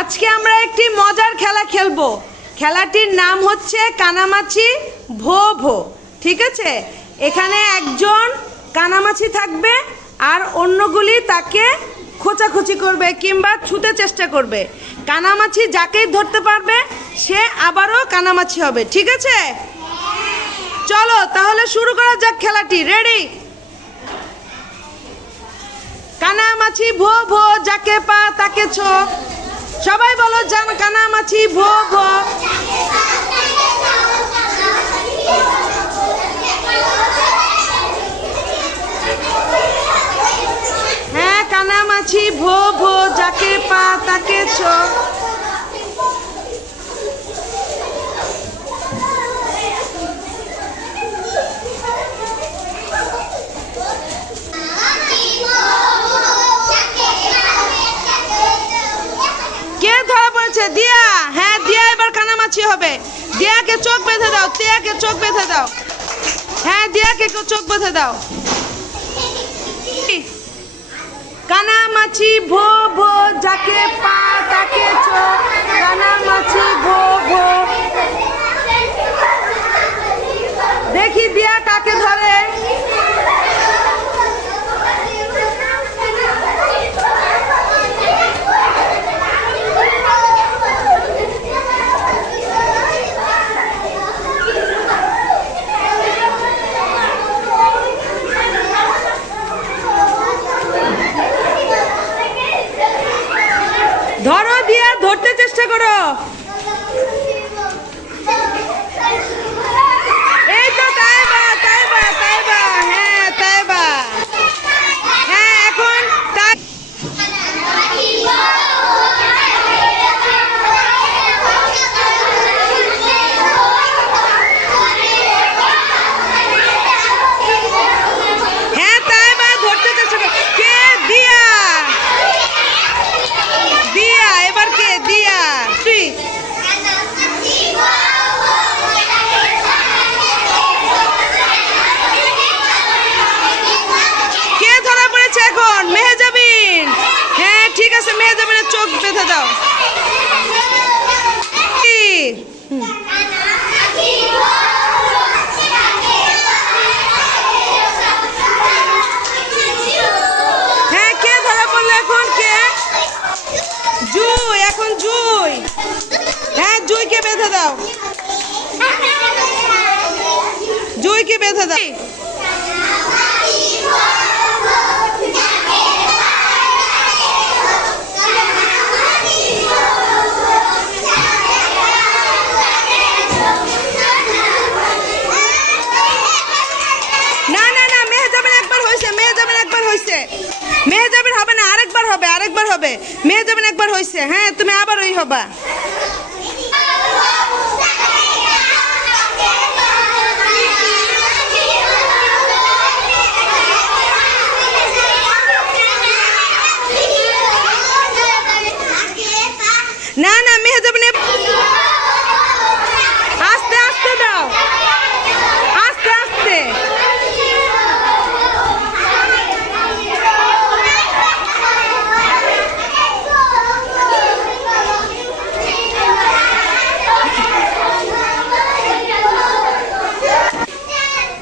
আজকে আমরা একটি মজার খেলা খেলবো। খেলাটির নাম হচ্ছে কানামাছি ভো ভো। ঠিক আছে, এখানে একজন কানামাছি থাকবে আর অন্যগুলি তাকে খোঁচাখুচি করবে কিংবা ছুতে চেষ্টা করবে। কানামাছি যাকেই ধরতে পারবে সে আবারও কানামাছি হবে। ঠিক আছে, চলো তাহলে শুরু করা যাক খেলাটি। রেডি? কানামাছি ভো ভো, যাকে পা তাকে চোখ। সবাই বলো, জান কানামাছি ভো ভো। হ্যাঁ, কানামাছি ভো ভো, যাকে পা তাকে চোখ। কে ধরা পড়েছে? দিয়া। হ্যাঁ, দিয়া এবার কানামাছি হবে। দিয়াকে চোখ বেঁধে দাও, দিয়াকে চোখ বেঁধে দাও। হ্যাঁ, দিয়াকে চোখ বেঁধে দাও। কানামাছি ভো ভো, যাকে পা তাকে চোখ। কানামাছি ভো ভো। দেখি দিয়া কাকে ধরে। ধরো দিয়া, ধরতে চেষ্টা করো। এই তো তাইবা, তাইবা, তাইবা। হ্যাঁ, তাইবা। হ্যাঁ, এখন হ্যাঁ, তাইবা ধরতে চেষ্টা করো। কে? দিয়া। দিয়া, এবার কে? দিয়া। তুই কে ধরা পড়েছে এখন? মেহেজাবিন। হ্যাঁ, ঠিক আছে, মেহেজাবিনের চোখ বেঁধে দাও। হ্যাঁ, কে ধরা পড়লো এখন? কে? জুই। এখন জুই। হ্যাঁ, জুইকে বেঁধে দাও। জুইকে বেঁধে দাও। না না না, মেহেজাবিন একবার হয়েছে, মেহেজাবিন একবার হয়েছে। মেহেজাবিন হবে না, আরেকবার হবে, আরেকবার হবে। মেহেজাবিন একবার হয়েছে। হ্যাঁ, তুমি আবার ওই হবা। না না, মেহেজাবিন আস্তে আস্তে দাও, আস্তে আস্তে।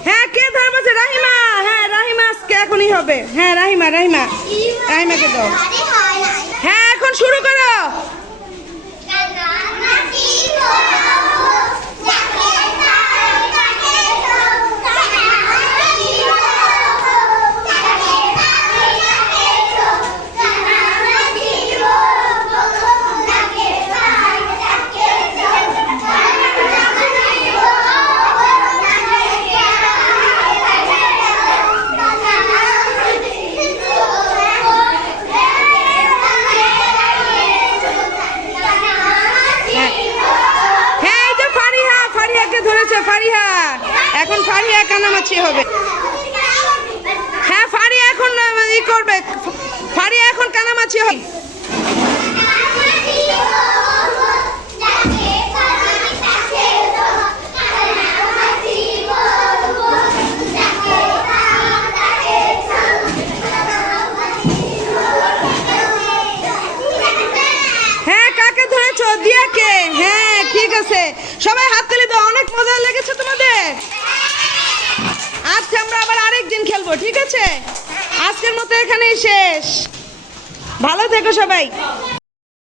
হ্যাঁ, কে ধরা পড়েছে? রাহিমা। হ্যাঁ, রাহিমা আজকে এখনই হবে। হ্যাঁ, রাহিমা, রাহিমা, রাহিমাকে দাও। হ্যাঁ, এখন শুরু করো। ফারিহা, এখন ফারিহা কানামাছি হবে। হ্যাঁ, ফারিহা এখন ই করবে, ফারিহা এখন কানামাছি হবে। হ্যাঁ, কাকে বলছো দিয়াকে? হ্যাঁ ঠিক আছে, সবাই হাততালি দাও। অনেক মজা লেগেছে তোমাদের? আচ্ছা আমরা আবার আরেকদিন খেলবো, ঠিক আছে? আজকের মতো এখানেই শেষ। ভালো থেকো সবাই।